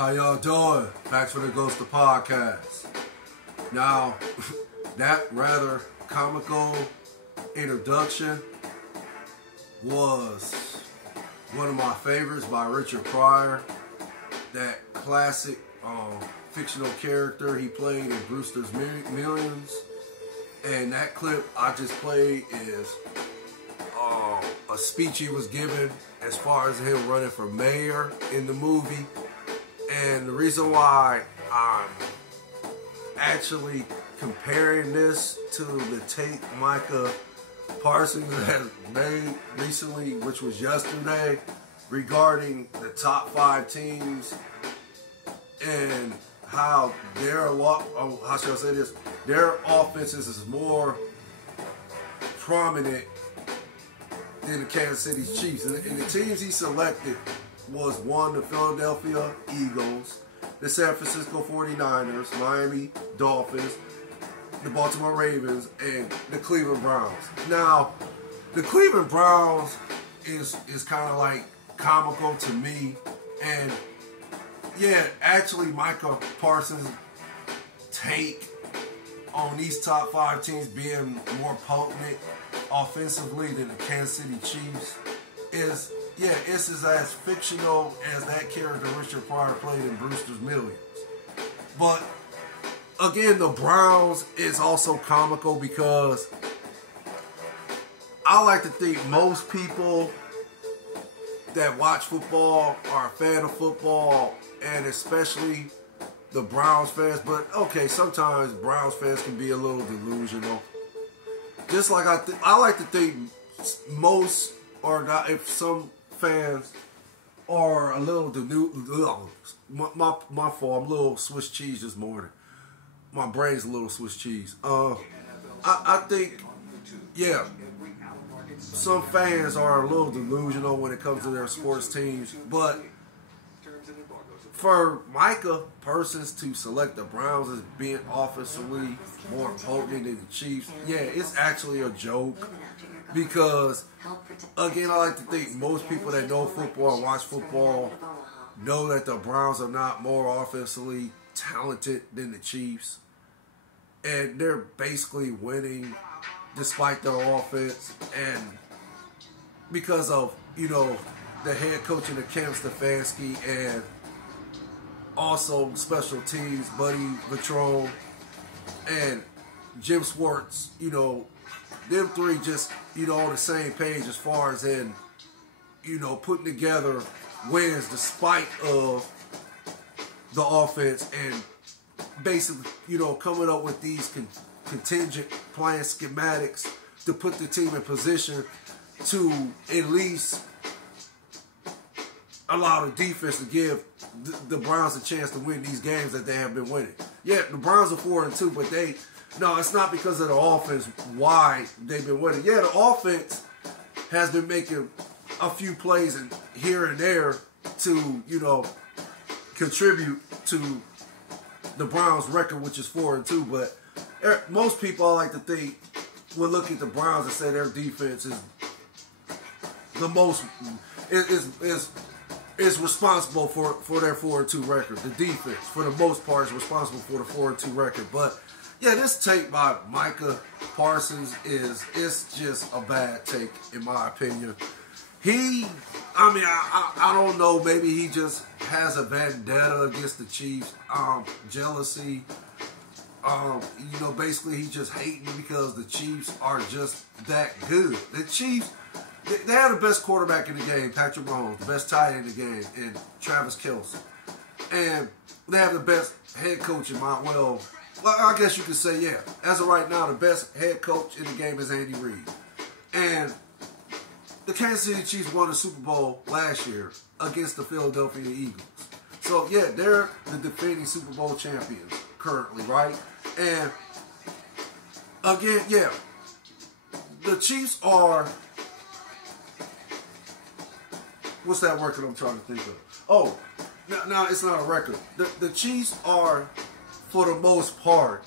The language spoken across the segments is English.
How y'all doing? Back for the Ghost of Podcast. Now, that rather comical introduction was one of my favorites by Richard Pryor. That classic fictional character he played in Brewster's Millions. And that clip I just played is a speech he was given as far as him running for mayor in the movie. And the reason why I'm actually comparing this to the tape Micah Parsons has made recently, which was yesterday, regarding the top 5 teams and how their their offenses is more prominent than the Kansas City Chiefs. And the teams he selected was one, the Philadelphia Eagles, the San Francisco 49ers, Miami Dolphins, the Baltimore Ravens, and the Cleveland Browns. Now, the Cleveland Browns is kind of like comical to me. And yeah, actually Micah Parsons' take on these top 5 teams being more potent offensively than the Kansas City Chiefs is, yeah, it's as fictional as that character Richard Pryor played in Brewster's Millions. But again, the Browns is also comical because I like to think most people that watch football are a fan of football, and especially the Browns fans. But okay, sometimes Browns fans can be a little delusional. Just like I like to think most, or not, if some fans are a little my fault. I'm a little Swiss cheese this morning. My brain's a little Swiss cheese. I think, yeah, some fans are a little delusional when it comes to their sports teams, but for Micah Parsons to select the Browns as being offensively more potent than the Chiefs, yeah, it's actually a joke. Because, again, I like to think most people that know football and watch football know that the Browns are not more offensively talented than the Chiefs. And they're basically winning despite their offense. And because of, the head coach in the camp, Stefanski, and also special teams, Buddy Vetrone, and Jim Schwartz, them three just, on the same page as far as in, putting together wins despite of the offense, and basically, coming up with these contingent plan schematics to put the team in position to at least allow the defense to give the Browns a chance to win these games that they have been winning. Yeah, the Browns are 4-2, but no, it's not because of the offense why they've been winning. Yeah, the offense has been making a few plays here and there to, contribute to the Browns' record, which is 4-2. But most people, I like to think, will look at the Browns and say their defense is the most is responsible for their 4-2 record. The defense, for the most part, is responsible for the 4-2 record. But yeah, this take by Micah Parsons it's just a bad take, in my opinion. I don't know, maybe he just has a vendetta against the Chiefs, jealousy. Basically he's just hating because the Chiefs are just that good. The Chiefs, they have the best quarterback in the game, Patrick Mahomes, the best tight end in the game, and Travis Kelce. And they have the best head coach in well, I guess you could say, yeah. As of right now, the best head coach in the game is Andy Reid. And the Kansas City Chiefs won the Super Bowl last year against the Philadelphia Eagles. So, yeah, they're the defending Super Bowl champions currently, right? And, again, yeah, the Chiefs are... What's that record I'm trying to think of? Oh, no, it's not a record. The Chiefs are, for the most part,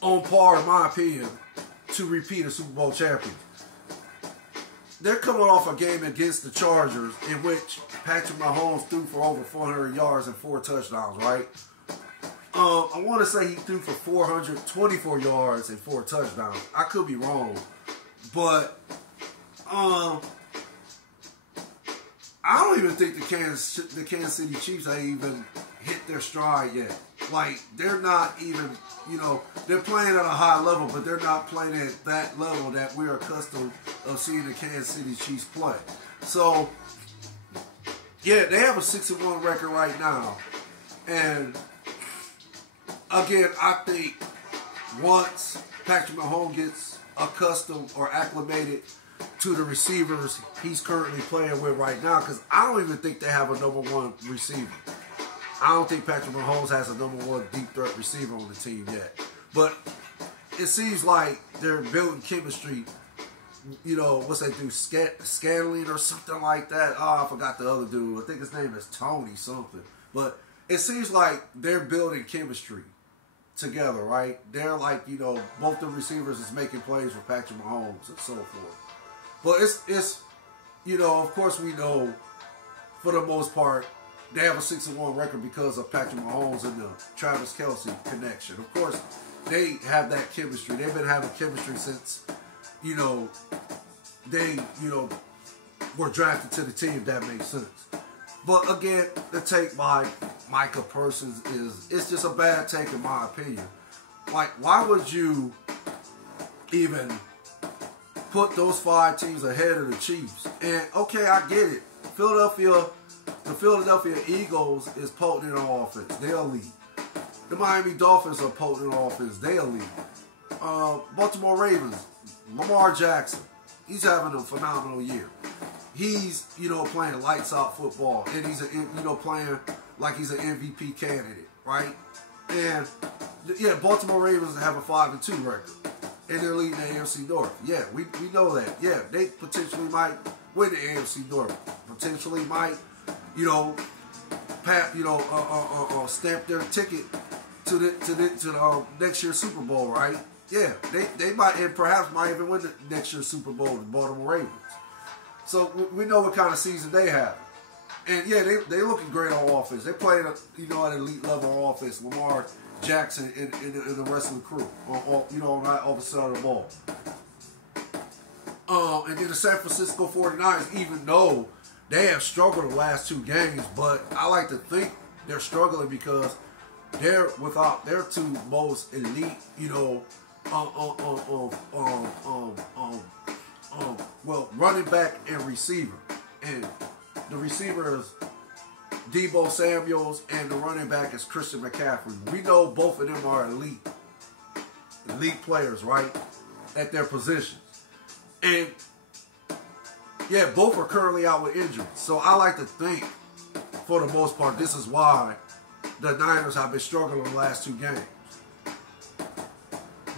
on par, in my opinion, to repeat a Super Bowl champion. they're coming off a game against the Chargers in which Patrick Mahomes threw for over 400 yards and 4 touchdowns, right? I want to say he threw for 424 yards and 4 touchdowns. I could be wrong, but I don't even think the Kansas City Chiefs have even hit their stride yet. Like, they're not even, they're playing at a high level, but they're not playing at that level that we're accustomed of seeing the Kansas City Chiefs play. So, yeah, they have a 6-1 record right now. And, again, I think once Patrick Mahomes gets accustomed or acclimated to the receivers he's currently playing with right now, because I don't even think they have a number 1 receiver. I don't think Patrick Mahomes has a number 1 deep threat receiver on the team yet. But it seems like they're building chemistry. What's that dude? Scanlon or something like that. Oh, I forgot the other dude. I think his name is Tony something. But it seems like they're building chemistry together, right? They're like, both the receivers is making plays for Patrick Mahomes and so forth. But it's of course we know for the most part they have a 6-1 record because of Patrick Mahomes and the Travis Kelce connection. Of course, they have that chemistry. They've been having chemistry since, they, were drafted to the team, if that makes sense. But again, the take by Micah Parsons it's just a bad take in my opinion. Like, why would you even put those 5 teams ahead of the Chiefs? And okay, I get it. The Philadelphia Eagles is potent on offense. They're elite. The Miami Dolphins are potent on offense. They're elite. Baltimore Ravens, Lamar Jackson, he's having a phenomenal year. He's, playing lights out football, and he's, playing like he's an MVP candidate, right? And yeah, Baltimore Ravens have a 5-2 record, and they're leading the AFC North. Yeah, we know that. Yeah, they potentially might win the AFC North. Potentially might, stamp their ticket to the next year's Super Bowl, right? Yeah, they might, and perhaps might even win the next year's Super Bowl, the Baltimore Ravens. So we know what kind of season they have. And yeah, they looking great on offense. They playing at an elite level on offense. Lamar Jackson and the rest of the crew, on that other side of the ball. And then the San Francisco 49ers, even though they have struggled the last 2 games, but I like to think they're struggling because they're without their 2 most elite, running back and receiver. And the receiver is Deebo Samuels, and the running back is Christian McCaffrey. We know both of them are elite players, right, at their positions. And yeah, both are currently out with injuries. So I like to think, for the most part, this is why the Niners have been struggling the last 2 games.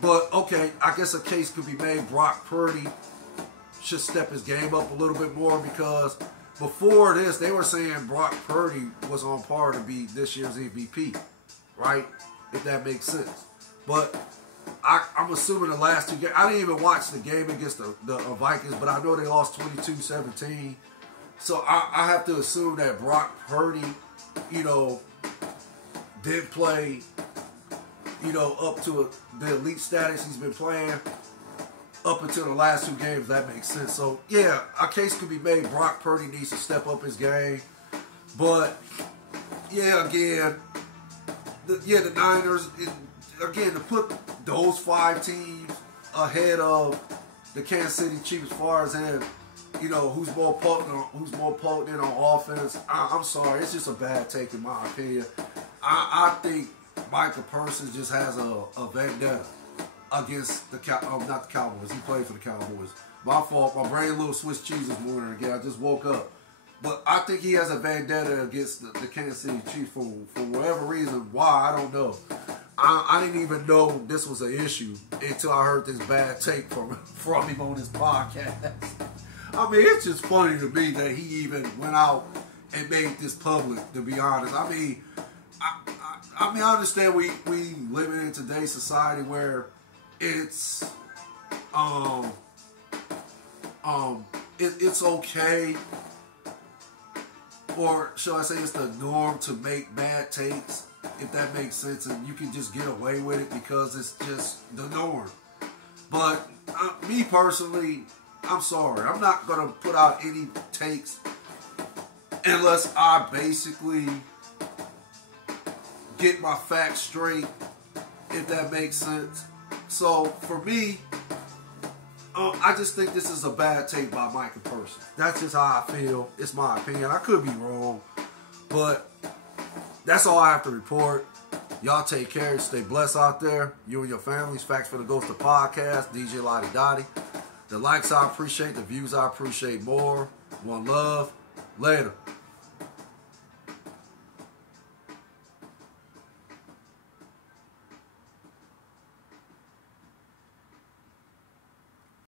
But, okay, I guess a case could be made. Brock Purdy should step his game up a little bit more, because before this, they were saying Brock Purdy was on par to be this year's MVP, right? If that makes sense. But I'm assuming the last 2 games, I didn't even watch the game against the Vikings, but I know they lost 22-17. So I have to assume that Brock Purdy, did play, up to the elite status he's been playing up until the last 2 games. That makes sense. So, yeah, a case could be made. Brock Purdy needs to step up his game. But, yeah, again, the Niners, again, to put those 5 teams ahead of the Kansas City Chiefs as far as who's more potent on offense, I'm sorry, it's just a bad take in my opinion. I think Micah Parsons just has a vendetta against not the Cowboys. He played for the Cowboys. My fault. My brain a little Swiss cheese this morning again. I just woke up. But I think he has a vendetta against the Kansas City Chiefs for whatever reason. Why, I don't know. I didn't even know this was an issue until I heard this bad take from him on this podcast. I mean, it's just funny to me that he even went out and made this public, to be honest. I mean, I understand we live in today's society where it's it's okay, or should I say it's the norm to make bad takes, if that makes sense, and you can just get away with it because it's just the norm. But me personally, I'm sorry. I'm not going to put out any takes unless I basically get my facts straight, if that makes sense. So for me, I just think this is a bad take by Micah Parsons. That's just how I feel. It's my opinion. I could be wrong, but that's all I have to report. Y'all take care. Stay blessed out there. You and your families. Facts for the Ghost of Podcast. DJ Lottie Dottie. The likes I appreciate. The views I appreciate more. One love. Later.